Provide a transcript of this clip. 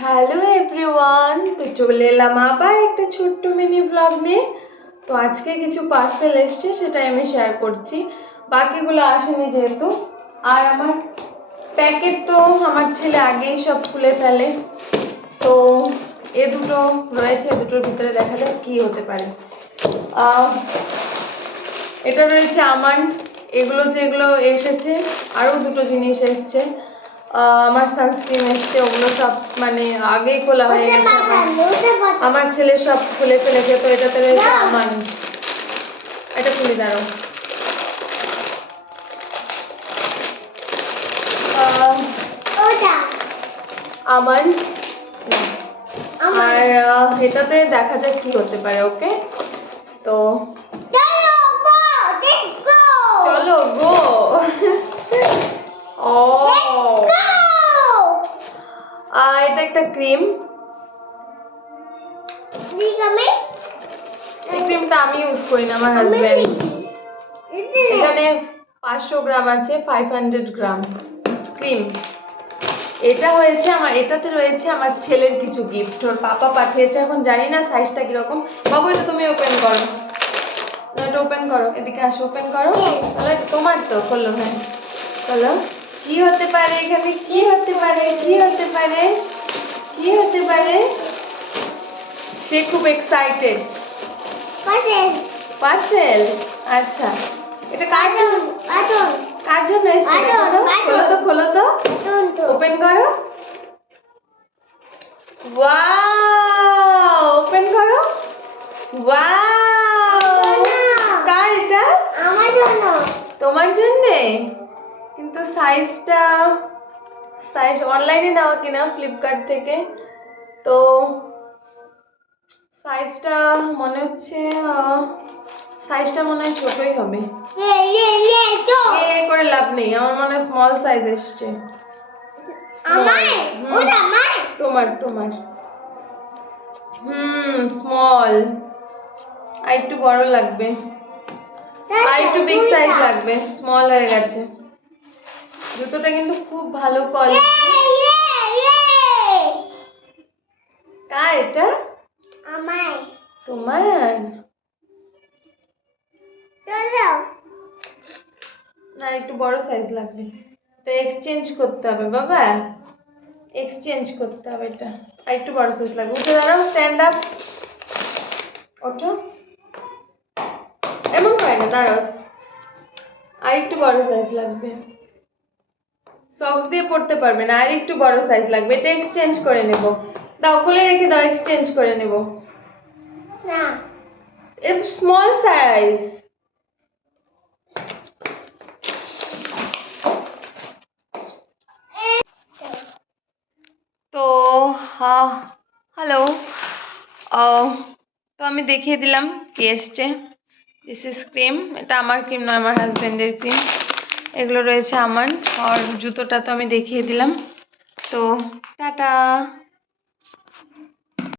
Hello everyone, তো চলে এলাম আবার একটা ছোট্ট মিনি ব্লগ নিয়ে। তো আজকে কিছু পার্সেল এসছে, সেটাই আমি শেয়ার করছি। বাকিগুলো আসেনি যেহেতু। আর আমার প্যাকেট তো আমার ছেলে আগেই সব খুলে ফেলে। তো এ দুটো রয়েছে, এ দুটোর ভিতরে দেখা যাক কি হতে পারে। এটা রয়েছে আমন্ড। এগুলো যেগুলো এসেছে, আরও দুটো জিনিস এসছে। আমার সানস্ক্রিন এসছে, ওগুলো সব মানে আগেই খোলা হয়ে গেছে। আমার ছেলে সব খুলে ফেলেছে। তো এটাতে রয়েছে আমন্ড। এটা খুলে দাঁড়াও। আমন্ড। আর এটাতে দেখা যাক কি হতে পারে। ওকে, তো চলো গো। ও এটা একটা ক্রিম। এই ক্রিমটা আমি ইউজ করি না, আমার হাজবেন্ড। এখানে 500 গ্রাম আছে, 500 গ্রাম ক্রিম। এটা হয়েছে আমার, এটাতে রয়েছে আমার ছেলের কিছু গিফট, ওর পাপা পাঠিয়েছে। এখন জানি না সাইজটা কিরকম। বাবু এটা তুমি ওপেন করো, এটা ওপেন করো, এদিকে আসো, ওপেন করো। তাহলে তোমার তো খোলো। হ্যাঁ বলো, কি হতে পারে এখানে? কি হতে পারে? কি হতে পারে? কি হতে পারে? সে খুব এক্সাইটেড। পার্সেল। আচ্ছা, এটা কার জন্য? কার জন্য এসেছে? খোলো তো, খোলো তো, ওপেন করো। ওয়াও, ওপেন করো। ওয়াও, কার এটা? আমার জন্য। তোমার জন্যে? কিন্তু সাইজ অনলাইনে নেওয়া কিনা, ফ্লিপকার্ট থেকে। তো সাইজটা মনে হচ্ছে ছোটই হবে। করে লাভ নেই, আমার মনে হয় স্মল সাইজ এসছে। তোমার স্মল। আর একটু বড় লাগবে, আর একটু বিগ সাইজ লাগবে। স্মল হয়ে গেছে। জুতোটা কিন্তু খুব ভালো কোয়ালিটি। কার এটা? তোমার? না, একটু বড় সাইজ লাগবে। এটা এক্সচেঞ্জ করতে হবে বাবা, এক্সচেঞ্জ করতে হবে। এটা আর একটু বড় সাইজ লাগবে। উঠে দাঁড়াও, স্ট্যান্ড আপ, ওঠো। এমন হয় না, দাঁড়াও। আর একটু বড় সাইজ লাগবে। সক্স দিয়ে পড়তে পারবে না, আর একটু বড় সাইজ লাগবে। এটা এক্সচেঞ্জ করে নেব। দাও, খুলে রেখে দাও, এক্সচেঞ্জ করে নেব। না, এর স্মল সাইজ। তো হ্যালো, তো আমি দেখিয়ে দিলাম কি এসছে। This is cream. এটা আমার ক্রিম নয়, আমার হাজব্যান্ডের ক্রিম। এগুলো রয়েছে আমার। আর জুতোটা তো আমি দেখিয়ে দিলাম। তো টাটা।